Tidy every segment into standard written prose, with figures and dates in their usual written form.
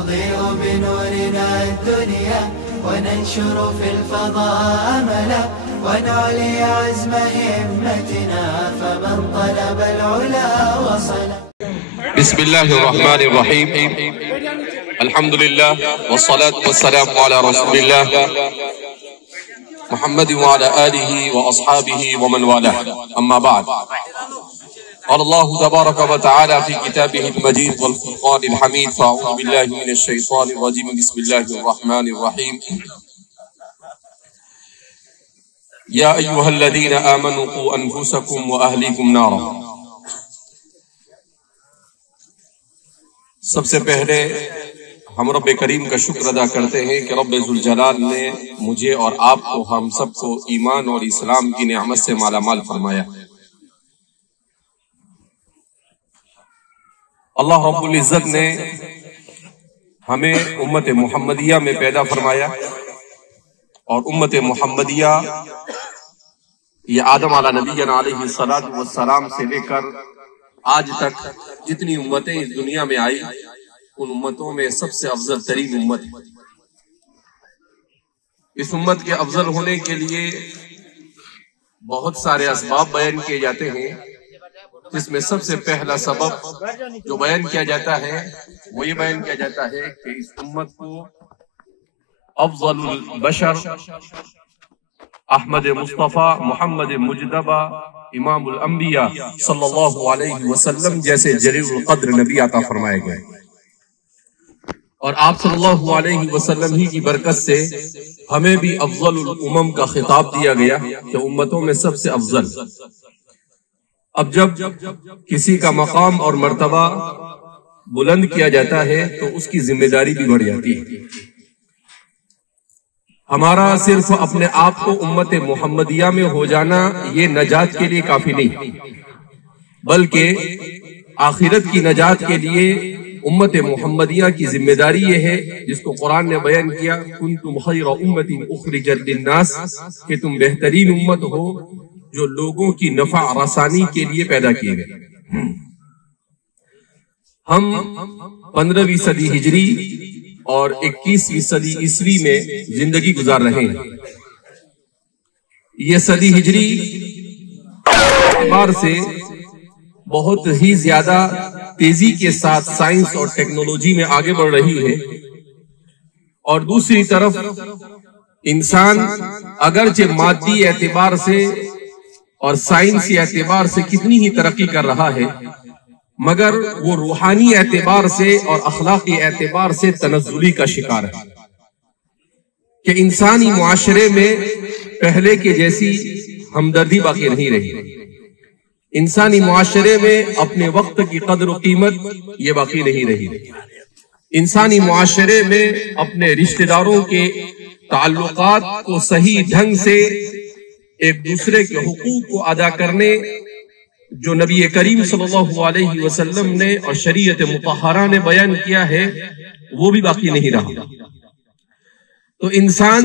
نضيء بنورنا الدنيا وننشر في الفضاء أملا ونعلي عزم همتنا فمن طلب العلا وصل. بسم الله الرحمن الرحيم. الحمد لله والصلاة والسلام على رسول الله محمد وعلى آله وأصحابه ومن والاه. أما بعد، قال الله تبارك وتعالى في كتابه المجيد والفرقان الحميد: فأعوذ بالله من الشيطان الرجيم. بسم الله الرحمن الرحيم. يا أيها الذين آمنوا قوا أنفسكم وأهليكم نارا. سب سے پہلے ہم رب کریم کا شکر ادا کرتے ہیں کہ رب ذوالجلال نے مجھے اور آپ کو، ہم سب کو ایمان اور اسلام کی نعمت سے مالا مال فرمایا. اللہ رب العزت نے ہمیں امت محمدیہ میں پیدا فرمایا، اور امت محمدیہ یہ آدم علیہ نبینا علیہ السلام سے لے کر آج تک جتنی امتیں اس دنیا میں آئی، ان امتوں میں سب سے افضل ترین امت ہے. اس امت کے افضل ہونے کے لیے بہت سارے اسباب بیان کیے جاتے ہیں، جس میں سب سے پہلا سبب جو بیان کیا جاتا ہے وہ یہ بیان کیا جاتا ہے کہ اس امت کو افضل البشر احمد مصطفیٰ محمد مجتبیٰ امام الانبیاء صلی اللہ علیہ وسلم جیسے جلیل القدر نبی عطا فرمائے گئے، اور آپ صلی اللہ علیہ وسلم ہی کی برکت سے ہمیں بھی افضل الامم کا خطاب دیا گیا کہ امتوں میں سب سے افضل. اب جب کسی کا مقام اور مرتبہ بلند کیا جاتا ہے تو اس کی ذمہ داری بھی بڑھ جاتی ہے. ہمارا صرف اپنے آپ کو امت محمدیہ میں ہو جانا یہ نجات کے لیے کافی نہیں، بلکہ آخرت کی نجات کے لیے امت محمدیہ کی ذمہ داری یہ ہے، جس کو قرآن نے بیان کیا: کنتم خیر امت اخرجت للناس، کہ تم بہترین امت ہو جو لوگوں کی نفع رسانی کے لیے پیدا کیے گئے. ہم 15ویں صدی ہجری اور 21ویں صدی عیسوی میں زندگی گزار رہے ہیں. یہ صدی ہجری اعتبار سے بہت ہی زیادہ تیزی کے ساتھ سائنس اور ٹیکنالوجی میں آگے بڑھ رہی ہے، اور دوسری طرف انسان اگرچہ مادی اعتبار سے اور سائنسی اعتبار سے کتنی ہی ترقی کر رہا ہے، مگر وہ روحانی اعتبار سے اور اخلاقی اعتبار سے تنزلی کا شکار ہے. کہ انسانی معاشرے میں پہلے کے جیسی ہمدردی باقی نہیں رہی. انسانی معاشرے میں اپنے وقت کی قدر و قیمت یہ باقی نہیں رہی. انسانی معاشرے میں اپنے رشتہ داروں کے تعلقات کو صحیح ڈھنگ سے ایک دوسرے کے حقوق کو ادا کرنے جو نبی کریم صلی اللہ علیہ وسلم نے اور شریعت مطہرہ نے بیان کیا ہے وہ بھی باقی نہیں رہا. تو انسان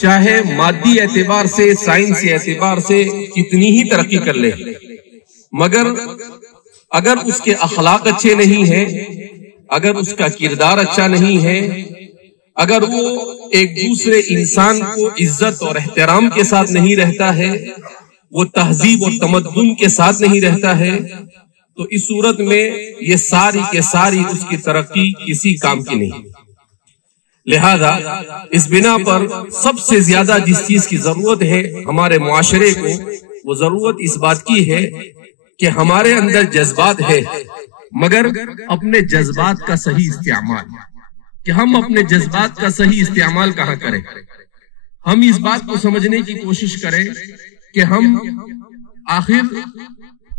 چاہے مادی اعتبار سے، سائنسی اعتبار سے کتنی ہی ترقی کر لے، مگر اگر اس کے اخلاق اچھے نہیں ہیں، اگر اس کا کردار اچھا نہیں ہے، اگر وہ ایک دوسرے انسان کو عزت اور احترام کے ساتھ نہیں رہتا ہے، وہ تہذیب اور تمدن کے ساتھ نہیں رہتا ہے، تو اس صورت میں یہ ساری کے ساری اس کی ترقی کسی کام کی نہیں. لہذا اس بنا پر سب سے زیادہ جس چیز کی ضرورت ہے ہمارے معاشرے کو، وہ ضرورت اس بات کی ہے کہ ہمارے اندر جذبات ہے، مگر اپنے جذبات کا صحیح استعمال، کہ ہم اپنے جذبات کا صحیح استعمال کہاں کریں. ہم اس بات کو سمجھنے کی کوشش کریں کہ ہم آخر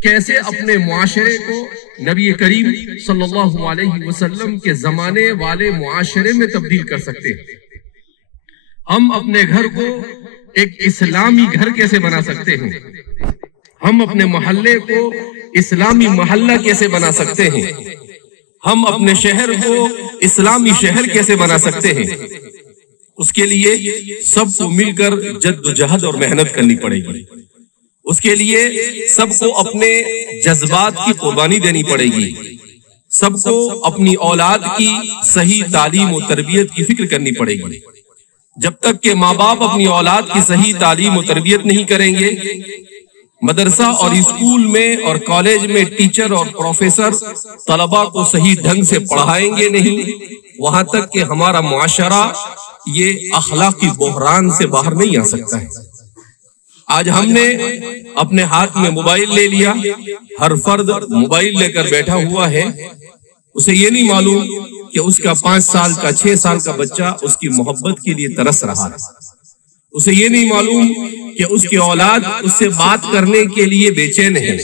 کیسے اپنے معاشرے کو نبی کریم صلی اللہ علیہ وسلم کے زمانے والے معاشرے میں تبدیل کر سکتے ہیں. ہم اپنے گھر کو ایک اسلامی گھر کیسے بنا سکتے ہیں، ہم اپنے محلے کو اسلامی محلہ کیسے بنا سکتے ہیں، ہم اپنے شہر کو اسلامی شہر کیسے بنا سکتے ہیں. اس کے لیے سب کو مل کر جد و جہد اور محنت کرنی پڑے گی. اس کے لیے سب کو اپنے جذبات کی قربانی دینی پڑے گی. سب کو اپنی اولاد کی صحیح تعلیم و تربیت کی فکر کرنی پڑے گی. جب تک کہ ماں باپ اپنی اولاد کی صحیح تعلیم و تربیت نہیں کریں گے، مدرسہ اور اسکول میں اور کالج میں ٹیچر اور پروفیسر طلباء کو صحیح ڈھنگ سے پڑھائیں گے نہیں، وہاں تک کہ ہمارا معاشرہ یہ اخلاقی بحران سے باہر نہیں آ سکتا ہے. آج ہم نے اپنے ہاتھ میں موبائل لے لیا، ہر فرد موبائل لے کر بیٹھا ہوا ہے، اسے یہ نہیں معلوم کہ اس کا 5 سال کا 6 سال کا بچہ اس کی محبت کے لیے ترس رہا ہے. اسے یہ نہیں معلوم کہ اس کی اولاد اس سے بات کرنے کے لیے بے چین ہے.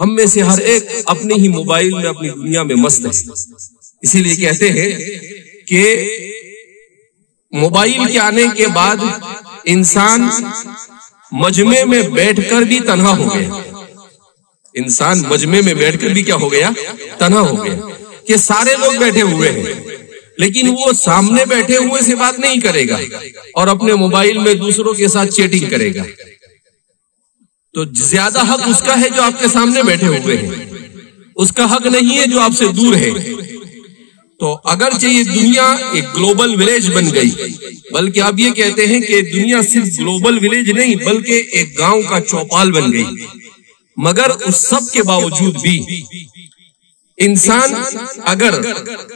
ہم میں سے ہر ایک اپنے ہی موبائل میں اپنی دنیا میں مست ہے. اسی لیے کہتے ہیں کہ موبائل کے آنے کے بعد انسان مجمع میں بیٹھ کر بھی تنہا ہو گیا. انسان مجمع میں بیٹھ کر بھی کیا ہو گیا؟ تنہا ہو گیا. کہ سارے لوگ بیٹھے ہوئے ہیں لیکن وہ سامنے بیٹھے ہوئے سے بات نہیں کرے گا اور اپنے موبائل میں دوسروں کے ساتھ چیٹنگ کرے گا. تو زیادہ حق اس کا ہے جو آپ کے سامنے بیٹھے ہوئے ہیں، اس کا حق نہیں ہے جو آپ سے دور ہے. تو اگرچہ یہ دنیا ایک گلوبل ولیج بن گئی، بلکہ آپ یہ کہتے ہیں کہ دنیا صرف گلوبل ولیج نہیں بلکہ ایک گاؤں کا چوپال بن گئی، مگر اس سب کے باوجود بھی انسان اگر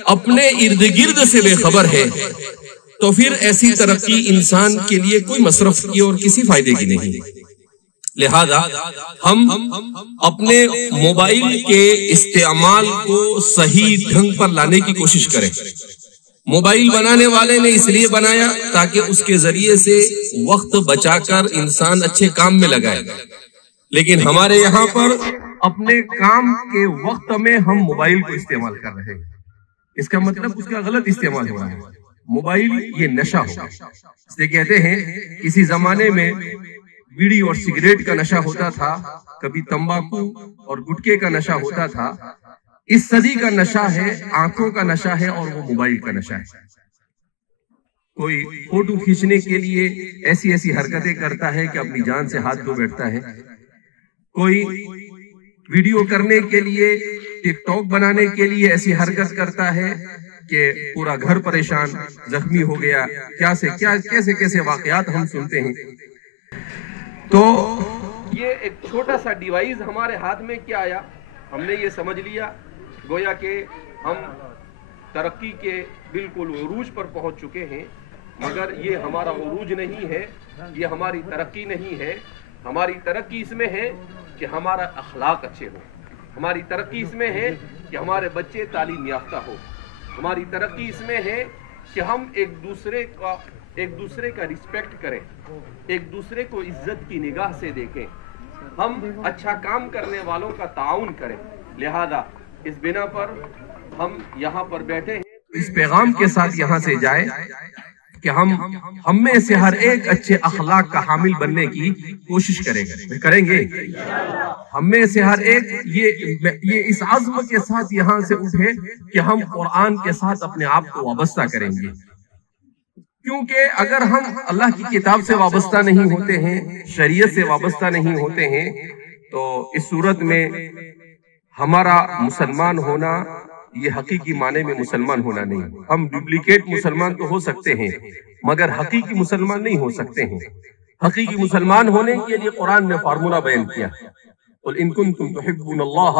اپنے ارد گرد سے بے خبر ہے تو پھر ایسی ترقی انسان کے لیے کوئی مصرف کی اور کسی فائدے کی نہیں. لہذا ہم اپنے موبائل کے استعمال کو صحیح ڈھنگ پر لانے کی کوشش کریں. موبائل بنانے والے نے اس لیے بنایا تاکہ اس کے ذریعے سے وقت بچا کر انسان اچھے کام میں لگائے، لیکن ہمارے یہاں پر اپنے کام کے وقت میں ہم موبائل کو استعمال کر رہے ہیں. اس کا مطلب اس کا غلط استعمال ہو رہا ہے. موبائل یہ نشہ ہوگا. اس لیے کہتے ہیں کسی زمانے میں بیڑی اور سگریٹ کا نشہ ہوتا تھا، کبھی تمباکو اور گٹکے کا نشہ ہوتا تھا. اس صدی کا نشہ ہے، آنکھوں کا نشہ ہے اور وہ موبائل کا نشہ ہے. کوئی فوٹو کھینچنے کے لیے ایسی ایسی حرکتیں کرتا ہے کہ اپنی جان سے ہاتھ دھو بیٹھتا ہے. کوئی ویڈیو کرنے کے لیے، ٹک ٹاک بنانے کے لیے ایسی حرکت کرتا ہے کہ پورا گھر پریشان، زخمی ہو گیا. کیسے واقعات ہم سنتے ہیں. تو یہ ایک چھوٹا سا ڈیوائس ہمارے ہاتھ میں کیا آیا، ہم نے یہ سمجھ لیا گویا کہ ہم ترقی کے بالکل عروج پر پہنچ چکے ہیں، مگر یہ ہمارا عروج نہیں ہے، یہ ہماری ترقی نہیں ہے. ہماری ترقی اس میں ہے کہ ہمارا اخلاق اچھے ہو. ہماری ترقی اس میں ہے کہ ہمارے بچے تعلیم یافتہ ہو. ہماری ترقی اس میں ہے کہ ہم ایک دوسرے کا رسپیکٹ کریں، ایک دوسرے کو عزت کی نگاہ سے دیکھیں، ہم اچھا کام کرنے والوں کا تعاون کریں. لہذا اس بنا پر ہم یہاں پر بیٹھے ہیں. اس پیغام کے ساتھ یہاں سے جائے کہ ہم میں سے ہر ایک اچھے اخلاق کا حامل بننے کی کوشش کریں گے. ہم میں سے ہر ایک یہ اس عزم کے ساتھ یہاں سے اٹھے کہ ہم قرآن کے ساتھ اپنے آپ کو وابستہ کریں گے. کیونکہ اگر ہم اللہ کی کتاب سے وابستہ نہیں ہوتے ہیں، شریعت سے وابستہ نہیں ہوتے ہیں، تو اس صورت میں ہمارا مسلمان ہونا یہ حقیقی معنی میں مسلمان ہونا نہیں. ہم ڈپلیکیٹ مسلمان تو ہو سکتے ہیں مگر حقیقی مسلمان نہیں ہو سکتے ہیں. حقیقی مسلمان ہونے کے لیے قرآن نے فارمولہ بیان کیا. قُلْ إِن كُنتُمْ تُحِبُّونَ اللَّهَ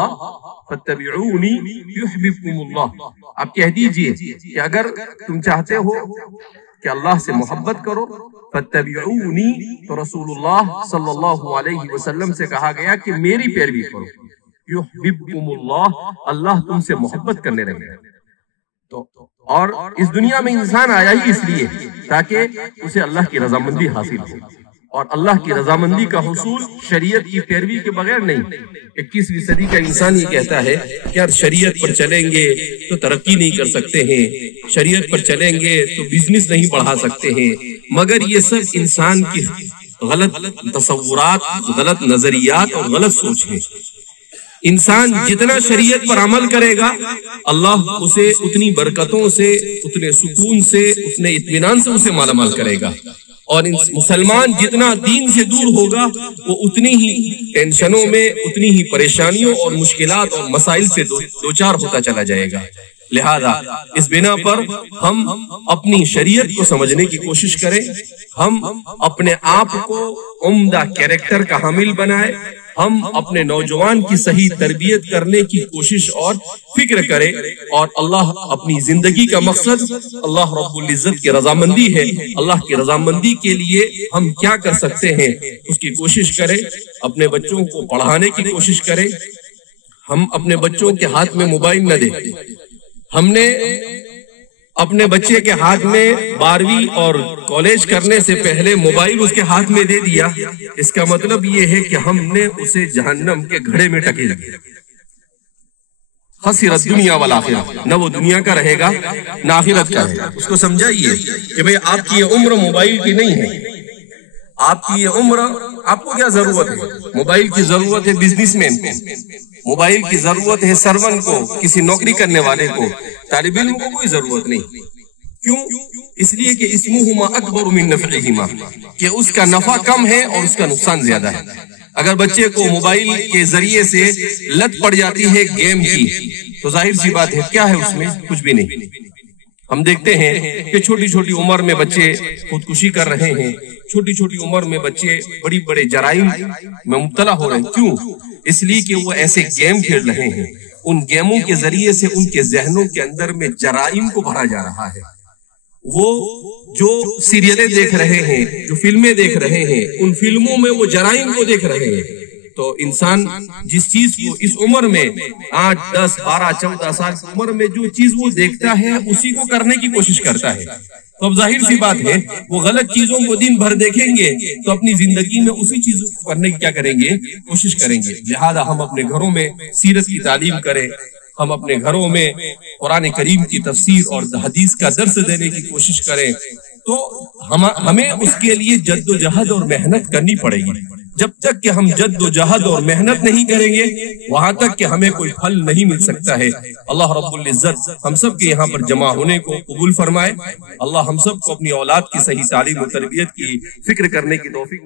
فَاتَّبِعُونِي يُحْبِبْكُمُ اللَّهُ. آپ کہہ دیجئے کہ اگر تم چاہتے ہو کہ اللہ سے محبت کرو، فَاتَّبِعُونِي، تو رسول اللہ صلی اللہ علیہ وسلم سے کہا گیا کہ میری پیروی کرو. یحببکم اللہ، اللہ تم سے محبت کرنے لگے. تو اور اس دنیا میں انسان آیا ہی اس لیے تاکہ اسے اللہ کی رضامندی حاصل ہو، اور اللہ کی رضامندی کا حصول شریعت کی پیروی کے بغیر نہیں. 21ویں صدی کا انسان یہ کہتا ہے کہ یار شریعت پر چلیں گے تو ترقی نہیں کر سکتے ہیں، شریعت پر چلیں گے تو بزنس نہیں بڑھا سکتے ہیں. مگر یہ سب انسان کی غلط تصورات، غلط نظریات اور غلط سوچ ہے. انسان جتنا شریعت پر عمل کرے گا اللہ اسے اتنی برکتوں سے، اتنے سکون سے، اتنے اطمینان سے اسے مالا مال کرے گا. اور مسلمان جتنا دین سے دور ہوگا وہ اتنی ہی ٹینشنوں میں، اتنی ہی پریشانیوں اور مشکلات اور مسائل سے دوچار ہوتا چلا جائے گا۔ لہذا اس بنا پر ہم اپنی شریعت کو سمجھنے کی کوشش کریں، ہم اپنے آپ کو عمدہ کیریکٹر کا حامل بنائیں، ہم اپنے نوجوان کی صحیح تربیت کرنے کی کوشش اور فکر کریں، اور اللہ اپنی زندگی کا مقصد اللہ رب العزت کی رضامندی ہے۔ اللہ کی رضامندی کے لیے ہم کیا کر سکتے ہیں اس کی کوشش کریں، اپنے بچوں کو پڑھانے کی کوشش کریں۔ ہم اپنے بچوں کے ہاتھ میں موبائل نہ دیں۔ ہم نے اپنے بچے کے ہاتھ میں 12ویں اور کالج کرنے سے پہلے موبائل اس کے ہاتھ میں دے دیا، اس کا مطلب یہ ہے کہ ہم نے اسے جہنم کے گھڑے میں ٹکیل دیا۔ خسرت دنیا والآخرہ، نہ وہ دنیا کا رہے گا نہ آخرت کا رہے گا۔ اس کو سمجھائیے کہ بھئی آپ کی یہ عمر موبائل کی نہیں ہے، آپ کی یہ عمر، آپ کو کیا ضرورت ہے؟ موبائل کی ضرورت ہے بزنس مین کو، موبائل کی ضرورت ہے سرون کو، کسی نوکری کرنے والے کو، طالب علم کو کوئی ضرورت نہیں۔ کیوں؟ اس لیے کہ اسمہما اکبر من نفعہما، کہ اس کا نفع کم ہے اور اس کا نقصان زیادہ ہے۔ اگر بچے کو موبائل کے ذریعے سے لت پڑ جاتی ہے گیم کی تو ظاہر سی بات ہے کیا ہے اس میں؟ کچھ بھی نہیں۔ ہم دیکھتے ہیں کہ چھوٹی چھوٹی عمر میں بچے خودکشی کر رہے ہیں، چھوٹی چھوٹی عمر میں بچے بڑی بڑے جرائم میں مبتلا ہو رہے ہیں۔ کیوں؟ اس لیے کہ وہ ایسے گیم کھیل رہے ہیں، ان گیموں کے ذریعے سے ان کے ذہنوں کے اندر میں جرائم کو بھرا جا رہا ہے۔ وہ جو سیریلیں دیکھ رہے ہیں، جو فلمیں دیکھ رہے ہیں، ان فلموں میں وہ جرائم کو دیکھ رہے ہیں۔ تو انسان جس چیز کو اس عمر میں 8 10 12 14 سال کی عمر میں جو چیز وہ دیکھتا ہے اسی کو کرنے کی کوشش کرتا ہے۔ تو اب ظاہر سی بات ہے وہ غلط چیزوں کو دن بھر دیکھیں گے تو اپنی زندگی میں اسی چیزوں کو کرنے کی کیا کریں گے؟ کوشش کریں گے۔ لہذا ہم اپنے گھروں میں سیرت کی تعلیم کریں، ہم اپنے گھروں میں قرآن کریم کی تفسیر اور حدیث کا درس دینے کی کوشش کریں، تو ہمیں اس کے لیے جد و جہد اور محنت کرنی پڑے گی۔ جب تک کہ ہم جد و جہد اور محنت نہیں کریں گے وہاں تک کہ ہمیں کوئی پھل نہیں مل سکتا ہے۔ اللہ رب العزت ہم سب کے یہاں پر جمع ہونے کو قبول فرمائے۔ اللہ ہم سب کو اپنی اولاد کی صحیح تعلیم و تربیت کی فکر کرنے کی توفیق